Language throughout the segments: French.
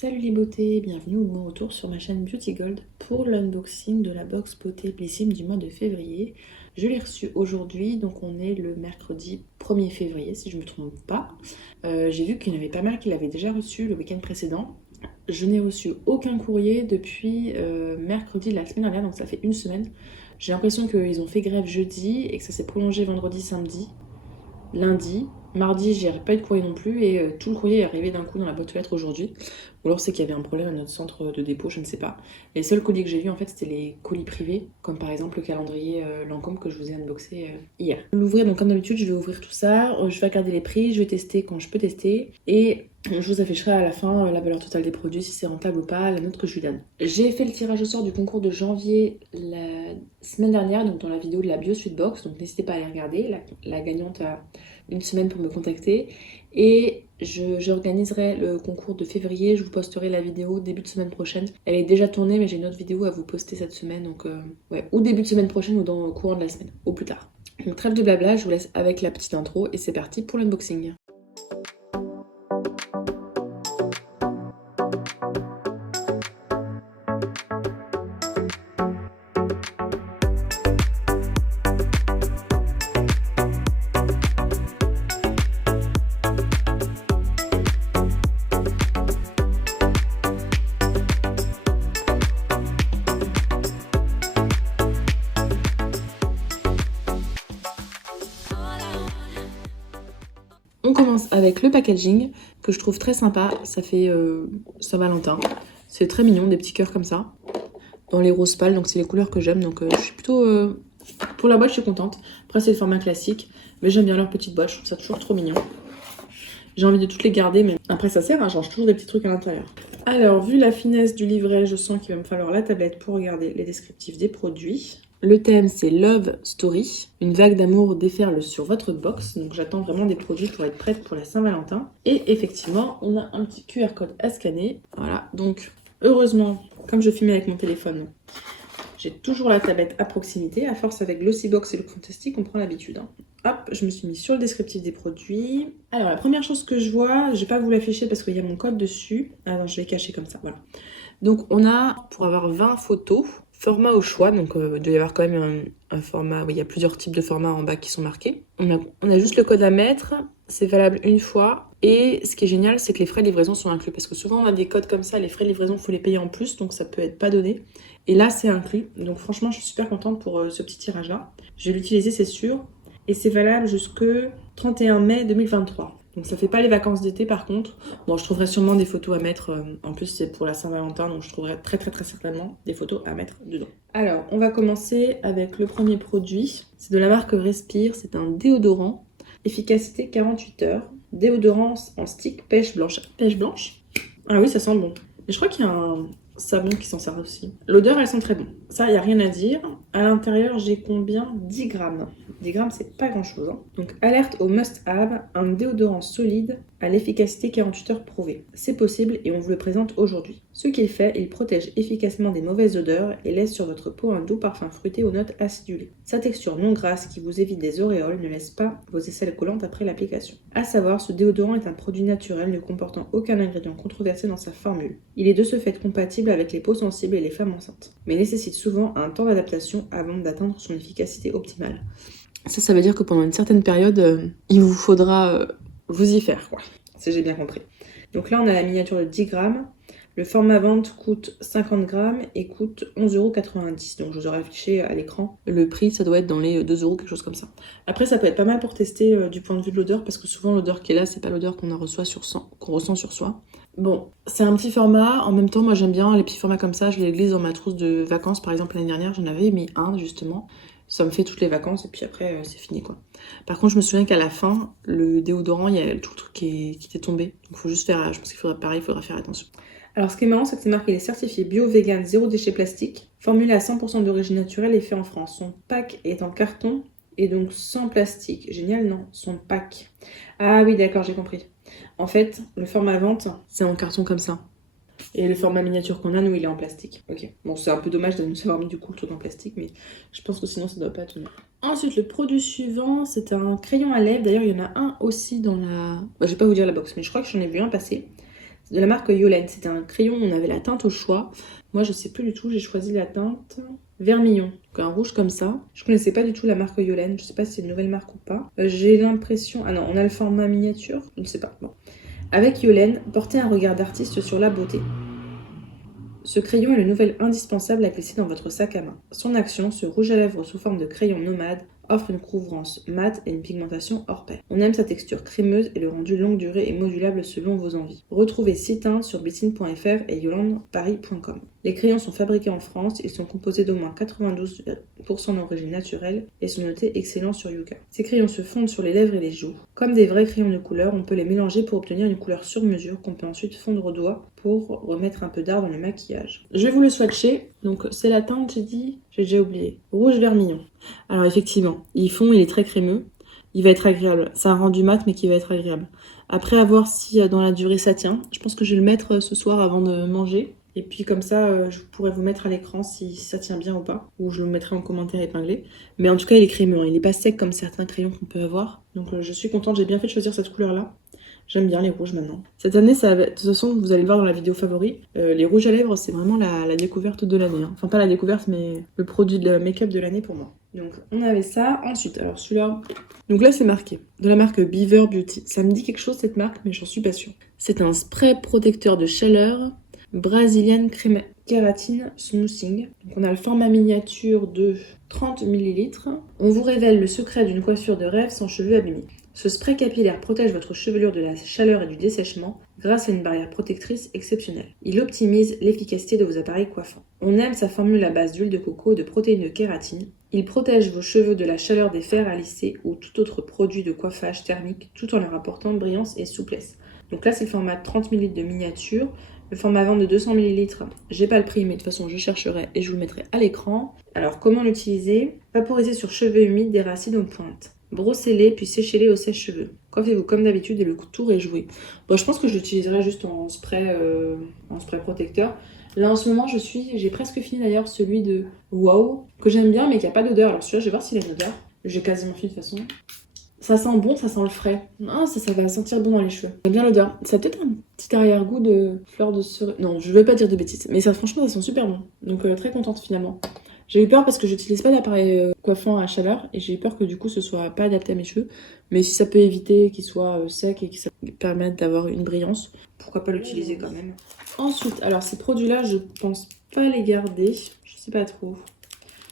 Salut les beautés, bienvenue ou bon retour sur ma chaîne Beauty Gold pour l'unboxing de la box beauté Blissim du mois de février. Je l'ai reçu aujourd'hui, donc on est le mercredi 1er février si je ne me trompe pas. J'ai vu qu'il y en avait pas mal qui l'avaient déjà reçu le week-end précédent. Je n'ai reçu aucun courrier depuis mercredi de la semaine dernière, donc ça fait une semaine. J'ai l'impression qu'ils ont fait grève jeudi et que ça s'est prolongé vendredi, samedi. Lundi, mardi, j'ai pas eu de courrier non plus et tout le courrier est arrivé d'un coup dans la boîte aux lettres aujourd'hui. Ou alors c'est qu'il y avait un problème à notre centre de dépôt, je ne sais pas. Les seuls colis que j'ai vus en fait c'était les colis privés, comme par exemple le calendrier Lancôme que je vous ai unboxé hier. Je vais l'ouvrir, donc comme d'habitude je vais ouvrir tout ça, je vais regarder les prix, je vais tester quand je peux tester et je vous afficherai à la fin la valeur totale des produits, si c'est rentable ou pas, la note que je lui donne. J'ai fait le tirage au sort du concours de janvier la semaine dernière, donc dans la vidéo de la Bio Suite Box, donc n'hésitez pas à aller regarder. La gagnante a une semaine pour me contacter et j'organiserai le concours de février. Je vous posterai la vidéo début de semaine prochaine. Elle est déjà tournée, mais j'ai une autre vidéo à vous poster cette semaine, donc ouais, ou début de semaine prochaine ou dans le courant de la semaine, au plus tard. Donc trêve de blabla, je vous laisse avec la petite intro et c'est parti pour l'unboxing. On commence avec le packaging que je trouve très sympa. Ça fait Saint-Valentin. C'est très mignon, des petits cœurs comme ça. Dans les roses pâles, donc c'est les couleurs que j'aime. Donc je suis plutôt... Pour la boîte, je suis contente. Après, c'est le format classique. Mais j'aime bien leur petite boîte. Je trouve ça toujours trop mignon. J'ai envie de toutes les garder, mais après ça sert, hein, je change toujours des petits trucs à l'intérieur. Alors, vu la finesse du livret, je sens qu'il va me falloir la tablette pour regarder les descriptifs des produits. Le thème, c'est Love Story. Une vague d'amour déferle sur votre box. Donc, j'attends vraiment des produits pour être prête pour la Saint-Valentin. Et effectivement, on a un petit QR code à scanner. Voilà, donc heureusement, comme je filmais avec mon téléphone, j'ai toujours la tablette à proximité. À force, avec Glossybox et le Fantastic, on prend l'habitude. Hein. Hop, je me suis mis sur le descriptif des produits. Alors, la première chose que je vois, je vais pas vous l'afficher parce qu'il y a mon code dessus. Ah non, je vais cacher comme ça, voilà. Donc, on a, pour avoir 20 photos, format au choix. Donc, il doit y avoir quand même un format, oui, il y a plusieurs types de formats en bas qui sont marqués. On a juste le code à mettre, c'est valable une fois. Et ce qui est génial, c'est que les frais de livraison sont inclus. Parce que souvent, on a des codes comme ça, les frais de livraison, il faut les payer en plus, donc ça peut être pas donné. Et là, c'est inclus. Donc, franchement, je suis super contente pour ce petit tirage-là. Je vais l'utiliser, c'est sûr. Et c'est valable jusqu'au 31 mai 2023. Donc ça fait pas les vacances d'été par contre. Bon, je trouverai sûrement des photos à mettre. En plus, c'est pour la Saint-Valentin, donc je trouverai très certainement des photos à mettre dedans. Alors, on va commencer avec le premier produit. C'est de la marque Respire. C'est un déodorant. Efficacité 48 heures. Déodorant en stick pêche blanche. Pêche blanche? Ah oui, ça sent bon. Et je crois qu'il y a un savon qui s'en sert aussi. L'odeur, elle sent très bon. Ça, il n'y a rien à dire. À l'intérieur, j'ai combien? 10 grammes. 10 grammes, c'est pas grand-chose. Hein. Donc, alerte au must-have, un déodorant solide à l'efficacité 48 heures prouvée. C'est possible et on vous le présente aujourd'hui. Ce qu'il fait, il protège efficacement des mauvaises odeurs et laisse sur votre peau un doux parfum fruité aux notes acidulées. Sa texture non grasse qui vous évite des auréoles ne laisse pas vos aisselles collantes après l'application. À savoir, ce déodorant est un produit naturel ne comportant aucun ingrédient controversé dans sa formule. Il est de ce fait compatible avec les peaux sensibles et les femmes enceintes, mais nécessite souvent un temps d'adaptation avant d'atteindre son efficacité optimale. Ça veut dire que pendant une certaine période, il vous faudra vous y faire, quoi. Si j'ai bien compris. Donc là, on a la miniature de 10 grammes. Le format vente coûte 50 grammes et coûte 11,90 €. Donc je vous aurais affiché à l'écran. Le prix, ça doit être dans les 2 €, quelque chose comme ça. Après, ça peut être pas mal pour tester du point de vue de l'odeur, parce que souvent l'odeur qui est là, c'est pas l'odeur qu'on ressent sur soi. Bon, c'est un petit format. En même temps, moi j'aime bien les petits formats comme ça. Je les glisse dans ma trousse de vacances. Par exemple, l'année dernière, j'en avais mis un justement. Ça me fait toutes les vacances et puis après, c'est fini quoi. Par contre, je me souviens qu'à la fin, le déodorant, il y a tout le truc qui était tombé. Donc, il faut juste faire, je pense qu'il faudra faire attention. Alors, ce qui est marrant, c'est que c'est marqué, il est certifié bio, vegan, zéro déchet plastique, formulé à 100% d'origine naturelle et fait en France. Son pack est en carton et donc sans plastique. Génial, non? Son pack. Ah oui, d'accord, j'ai compris. En fait, le format vente, c'est en carton comme ça. Et le format miniature qu'on a, nous, il est en plastique. Ok. Bon, c'est un peu dommage de nous avoir mis du coup le truc en plastique, mais je pense que sinon, ça doit pas être mieux. Ensuite, le produit suivant, c'est un crayon à lèvres. D'ailleurs, il y en a un aussi dans la... je vais pas vous dire la box, mais je crois que j'en ai vu un passer. de la marque Yolène. C'était un crayon, on avait la teinte au choix. Moi, je sais plus du tout, j'ai choisi la teinte vermillon, donc un rouge comme ça. Je connaissais pas du tout la marque Yolène, je sais pas si c'est une nouvelle marque ou pas. J'ai l'impression... Ah non, on a le format miniature, je ne sais pas. Bon. Avec Yolène, portez un regard d'artiste sur la beauté. Ce crayon est le nouvel indispensable à glisser dans votre sac à main. Son action, ce rouge à lèvres sous forme de crayon nomade, offre une couvrance mate et une pigmentation hors pair. On aime sa texture crémeuse et le rendu longue durée et modulable selon vos envies. Retrouvez 6 teintes sur bitine.fr et yolandeparis.com. Les crayons sont fabriqués en France, ils sont composés d'au moins 92% d'origine naturelle et sont notés excellents sur Yuka. Ces crayons se fondent sur les lèvres et les joues. Comme des vrais crayons de couleur, on peut les mélanger pour obtenir une couleur sur mesure qu'on peut ensuite fondre au doigt pour remettre un peu d'art dans le maquillage. Je vais vous le swatcher. Donc c'est la teinte, j'ai déjà oublié. Rouge vermillon. Alors effectivement, il est très crémeux. Il va être agréable. C'est un rendu mat mais qui va être agréable. Après, à voir si dans la durée ça tient. Je pense que je vais le mettre ce soir avant de manger. Et puis comme ça, je pourrais vous mettre à l'écran si ça tient bien ou pas. Ou je le mettrai en commentaire épinglé. Mais en tout cas, il est crémeux. Il n'est pas sec comme certains crayons qu'on peut avoir. Donc je suis contente, j'ai bien fait de choisir cette couleur-là. J'aime bien les rouges maintenant. Cette année, de toute façon, vous allez le voir dans la vidéo favori, les rouges à lèvres, c'est vraiment la découverte de l'année. Hein. Enfin, pas la découverte, mais le produit de make-up de l'année pour moi. Donc, on avait ça. Ensuite, alors celui-là... Donc là, c'est marqué. De la marque Beaver Beauty. Ça me dit quelque chose, cette marque, mais j'en suis pas sûre. C'est un spray protecteur de chaleur Brazilian Kératine Smoothing. Donc, on a le format miniature de 30 ml. On vous révèle le secret d'une coiffure de rêve sans cheveux abîmés. Ce spray capillaire protège votre chevelure de la chaleur et du dessèchement grâce à une barrière protectrice exceptionnelle. Il optimise l'efficacité de vos appareils coiffants. On aime sa formule à base d'huile de coco et de protéines de kératine. Il protège vos cheveux de la chaleur des fers à lisser ou tout autre produit de coiffage thermique tout en leur apportant brillance et souplesse. Donc là, c'est le format 30 ml de miniature. Le format vente de 200 ml, j'ai pas le prix, mais de toute façon, je chercherai et je vous le mettrai à l'écran. Alors, comment l'utiliser? Vaporiser sur cheveux humides des racines aux pointes. Brossez-les puis séchez-les au sèche-cheveux. Coiffez-vous comme d'habitude et le tour est joué. Bon, je pense que je l'utiliserai juste en spray protecteur. Là en ce moment, j'ai presque fini d'ailleurs celui de Wow, que j'aime bien mais qui a pas d'odeur. Alors celui-là, je vais voir s'il a une odeur. J'ai quasiment fini de toute façon. Ça sent bon, ça sent le frais. Ah, ça va sentir bon dans les cheveux. J'aime bien l'odeur. Ça a peut-être un petit arrière-goût de fleur de cerise. Non, je vais pas dire de bêtises. Mais ça, franchement, ça sent super bon. Donc très contente finalement. J'ai eu peur parce que j'utilise pas d'appareil coiffant à chaleur et j'ai eu peur que du coup ce soit pas adapté à mes cheveux. Mais si ça peut éviter qu'ils soient secs et que ça permette d'avoir une brillance, pourquoi pas l'utiliser quand même. Ensuite, alors ces produits-là, je pense pas les garder. Je sais pas trop.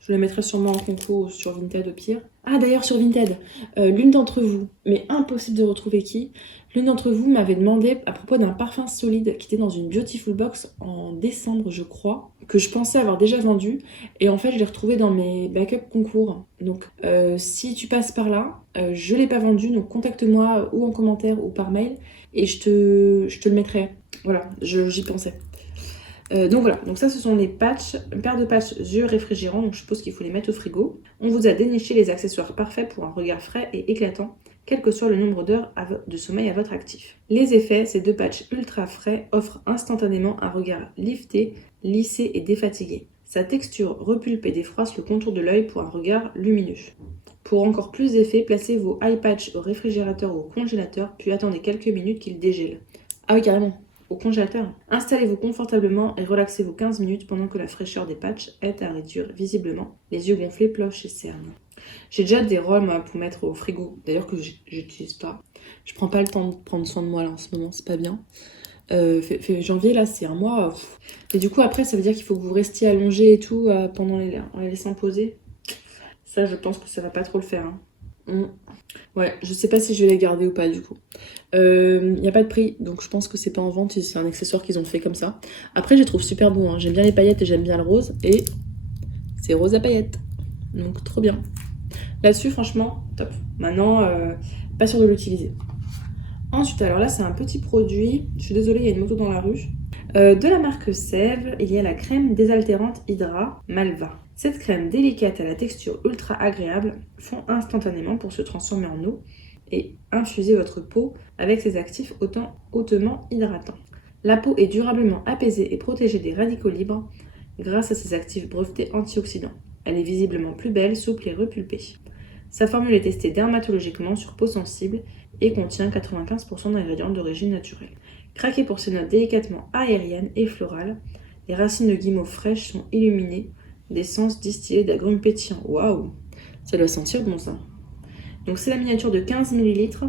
Je les mettrai sûrement en concours sur Vinted au pire. Ah d'ailleurs sur Vinted, l'une d'entre vous, mais impossible de retrouver qui, l'une d'entre vous m'avait demandé à propos d'un parfum solide qui était dans une Beautiful Box en décembre je crois, que je pensais avoir déjà vendu et en fait je l'ai retrouvé dans mes backup concours. Donc si tu passes par là, je l'ai pas vendu, donc contacte-moi ou en commentaire ou par mail et je te le mettrai. Voilà, j'y pensais. Donc voilà, donc ça ce sont les patchs, une paire de patchs yeux réfrigérants, donc je suppose qu'il faut les mettre au frigo. On vous a déniché les accessoires parfaits pour un regard frais et éclatant, quel que soit le nombre d'heures de sommeil à votre actif. Les effets, ces deux patchs ultra frais offrent instantanément un regard lifté, lissé et défatigué. Sa texture repulpe et défroisse le contour de l'œil pour un regard lumineux. Pour encore plus d'effet, placez vos eye patchs au réfrigérateur ou au congélateur, puis attendez quelques minutes qu'ils dégèlent. Ah oui, carrément, au congélateur. Installez-vous confortablement et relaxez-vous 15 minutes pendant que la fraîcheur des patchs aide à réduire visiblement les yeux gonflés, ploches et cernes. J'ai déjà des rolls moi, pour mettre au frigo, d'ailleurs que j'utilise pas. Je prends pas le temps de prendre soin de moi là en ce moment, c'est pas bien. Janvier là c'est un mois. Et du coup après ça veut dire qu'il faut que vous restiez allongé et tout pendant en les laissant poser. Ça je pense que ça va pas trop le faire. Hein. Ouais, je sais pas si je vais les garder ou pas du coup. Il n'y a pas de prix, donc je pense que c'est pas en vente, c'est un accessoire qu'ils ont fait comme ça. Après, je les trouve super bon, hein. J'aime bien les paillettes et j'aime bien le rose, et c'est rose à paillettes, donc trop bien. Là-dessus, franchement, top. Maintenant, pas sûr de l'utiliser. Ensuite, alors là, c'est un petit produit, je suis désolée, il y a une moto dans la rue. De la marque Sèvres, il y a la crème désaltérante Hydra Malva. Cette crème délicate à la texture ultra agréable fond instantanément pour se transformer en eau et infuser votre peau avec ses actifs hautement hydratants. La peau est durablement apaisée et protégée des radicaux libres grâce à ses actifs brevetés antioxydants. Elle est visiblement plus belle, souple et repulpée. Sa formule est testée dermatologiquement sur peau sensible et contient 95% d'ingrédients d'origine naturelle. Craqué pour ses notes délicatement aériennes et florales, les racines de guimauve fraîches sont illuminées d'essence distillée d'agrumes pétillants. Waouh! Ça doit sentir bon ça. Donc c'est la miniature de 15 ml.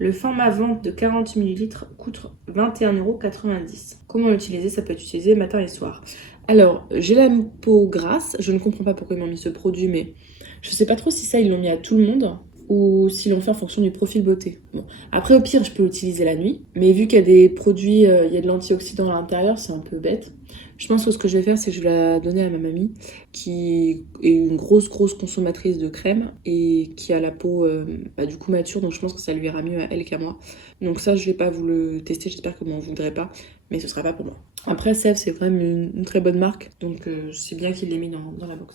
Le format vente de 40 ml coûte 21,90 €. Comment l'utiliser? Ça peut être utilisé matin et soir. Alors, j'ai la peau grasse. Je ne comprends pas pourquoi ils m'ont mis ce produit, mais je sais pas trop si ça, ils l'ont mis à tout le monde ou s'ils l'ont fait en fonction du profil beauté. Bon. Après, au pire, je peux l'utiliser la nuit. Mais vu qu'il y a des produits, il y a de l'antioxydant à l'intérieur, c'est un peu bête. Je pense que ce que je vais faire, c'est que je vais la donner à ma mamie, qui est une grosse consommatrice de crème et qui a la peau du coup mature, donc je pense que ça lui ira mieux à elle qu'à moi. Donc ça, je vais pas vous le tester, j'espère que vous m'en voudrez pas, mais ce sera pas pour moi. Après, Sèvres, c'est quand même une très bonne marque, donc c'est bien qu'il l'ait mis dans la box.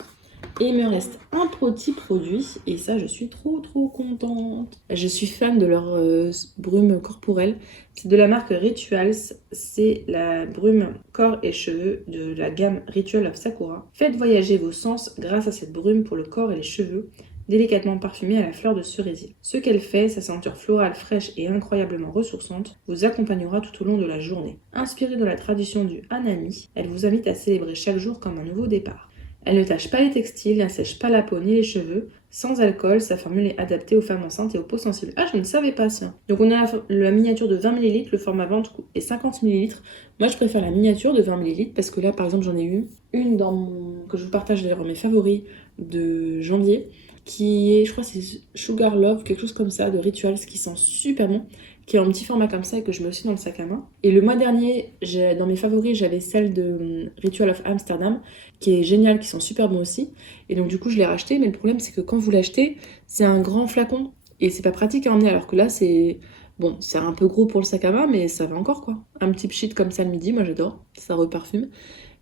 Et il me reste un petit produit, et ça, je suis trop contente. Je suis fan de leur brume corporelle. C'est de la marque Rituals. C'est la brume corps et cheveux de la gamme Ritual of Sakura. Faites voyager vos sens grâce à cette brume pour le corps et les cheveux, délicatement parfumée à la fleur de cerisier. Ce qu'elle fait, sa senteur florale fraîche et incroyablement ressourçante, vous accompagnera tout au long de la journée. Inspirée de la tradition du Hanami, elle vous invite à célébrer chaque jour comme un nouveau départ. Elle ne tache pas les textiles, n'assèche pas la peau ni les cheveux. Sans alcool, sa formule est adaptée aux femmes enceintes et aux peaux sensibles. Ah, je ne savais pas ça. Donc on a la miniature de 20 ml, le format vente est 50 ml. Moi, je préfère la miniature de 20 ml parce que là, par exemple, j'en ai eu une que je vous partage d'ailleurs dans mes favoris de janvier, qui est, je crois, c'est Sugar Love, quelque chose comme ça, de Rituals, qui sent super bon, qui est en petit format comme ça et que je mets aussi dans le sac à main. Et le mois dernier, dans mes favoris, j'avais celle de Ritual of Amsterdam, qui est géniale, qui sent super bon aussi. Et donc du coup, je l'ai racheté, mais le problème, c'est que quand vous l'achetez, c'est un grand flacon. Et c'est pas pratique à emmener, alors que là, c'est... Bon, c'est un peu gros pour le sac à main, mais ça va encore, quoi. Un petit pchit comme ça le midi, moi j'adore, ça reparfume.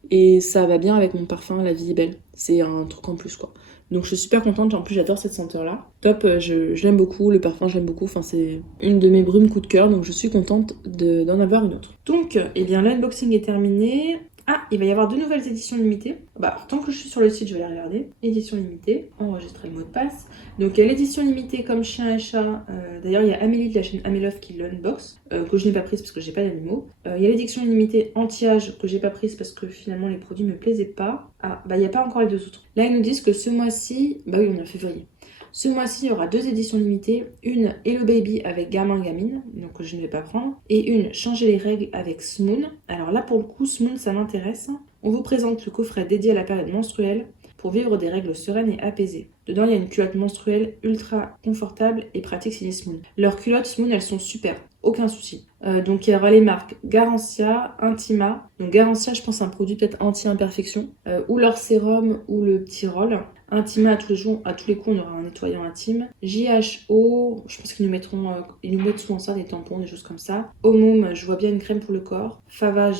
Et ça va bien avec mon parfum La Vie est Belle. C'est un truc en plus, quoi. Donc je suis super contente, en plus j'adore cette senteur-là. Top, je l'aime beaucoup, le parfum je l'aime beaucoup, enfin c'est une de mes brumes coup de cœur, donc je suis contente d'en avoir une autre. Donc, eh bien l'unboxing est terminé. Ah, il va y avoir 2 nouvelles éditions limitées. Bah, tant que je suis sur le site, je vais les regarder. Édition limitée, enregistrer le mot de passe. Donc, il y a l'édition limitée comme chien et chat. D'ailleurs, il y a Amélie de la chaîne Amélof qui l'unbox, que je n'ai pas prise parce que j'ai pas d'animaux. Il y a l'édition limitée anti-âge que j'ai pas prise parce que finalement les produits me plaisaient pas. Ah, bah, il n'y a pas encore les 2 autres. Là, ils nous disent que ce mois-ci, bah oui, on est en février. Ce mois-ci, il y aura 2 éditions limitées. Une Hello Baby avec gamin-gamine, donc que je ne vais pas prendre. Et une Changer les règles avec Smoon. Alors là, pour le coup, Smoon, ça m'intéresse. On vous présente le coffret dédié à la période menstruelle pour vivre des règles sereines et apaisées. Dedans, il y a une culotte menstruelle ultra confortable et pratique signée Smoon. Leurs culottes Smoon, elles sont super, aucun souci. Donc il y aura les marques Garancia, Intima. Donc Garancia, je pense, c'est un produit peut-être anti-imperfection. Ou leur sérum ou le petit roll. Intima, à tous les coups, on aura un nettoyant intime. JHO, je pense qu'ils nous mettent souvent ça, des tampons, des choses comme ça. Omum, je vois bien une crème pour le corps. Fava,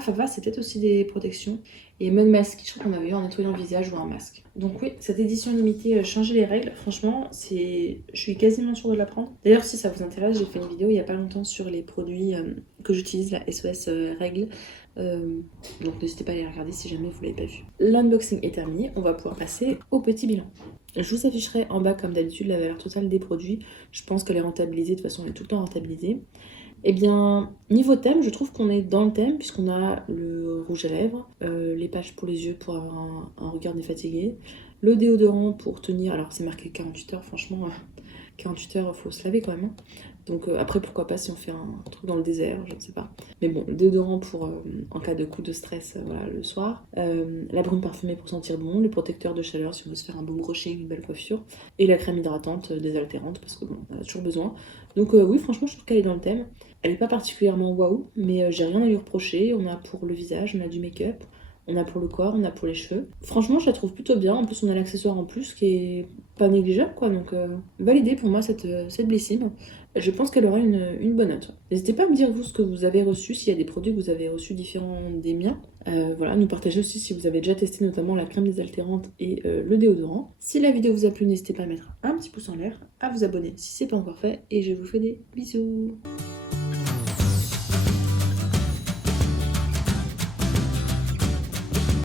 Fava, c'est peut-être aussi des protections. Et Mud Mask, je crois qu'on avait eu un nettoyant visage ou un masque. Donc oui, cette édition limitée, changer les règles, franchement, je suis quasiment sûre de la prendre. D'ailleurs, si ça vous intéresse, j'ai fait une vidéo il n'y a pas longtemps sur les produits que j'utilise, la SOS règles. Donc n'hésitez pas à les regarder si jamais vous ne l'avez pas vu. L'unboxing est terminé, on va pouvoir passer au petit bilan. Je vous afficherai en bas comme d'habitude la valeur totale des produits. Je pense qu'elle est rentabilisée, de toute façon elle est tout le temps rentabilisée. Eh bien, niveau thème, je trouve qu'on est dans le thème puisqu'on a le rouge à lèvres, les patchs pour les yeux pour avoir un regard défatigué, le déodorant pour tenir, alors c'est marqué 48 heures, franchement, 48 heures, il faut se laver quand même. Donc après, pourquoi pas si on fait un truc dans le désert, je ne sais pas. Mais bon, le déodorant pour en cas de coup de stress, voilà, le soir. La brume parfumée pour sentir bon, le protecteur de chaleur si on veut se faire un beau brushing, une belle coiffure. Et la crème hydratante désaltérante parce que bon, on a toujours besoin. Donc oui, franchement, je trouve qu'elle est dans le thème. Elle n'est pas particulièrement waouh, mais j'ai rien à lui reprocher. On a pour le visage, on a du make-up, on a pour le corps, on a pour les cheveux. Franchement, je la trouve plutôt bien. En plus, on a l'accessoire en plus qui est pas négligeable, quoi. Donc, validé pour moi cette Blissim. Je pense qu'elle aura une bonne note. N'hésitez pas à me dire, vous, ce que vous avez reçu, s'il y a des produits que vous avez reçus différents des miens. Voilà, nous partager aussi si vous avez déjà testé notamment la crème désaltérante et le déodorant. Si la vidéo vous a plu, n'hésitez pas à mettre un petit pouce en l'air, à vous abonner si c'est pas encore fait, et je vous fais des bisous.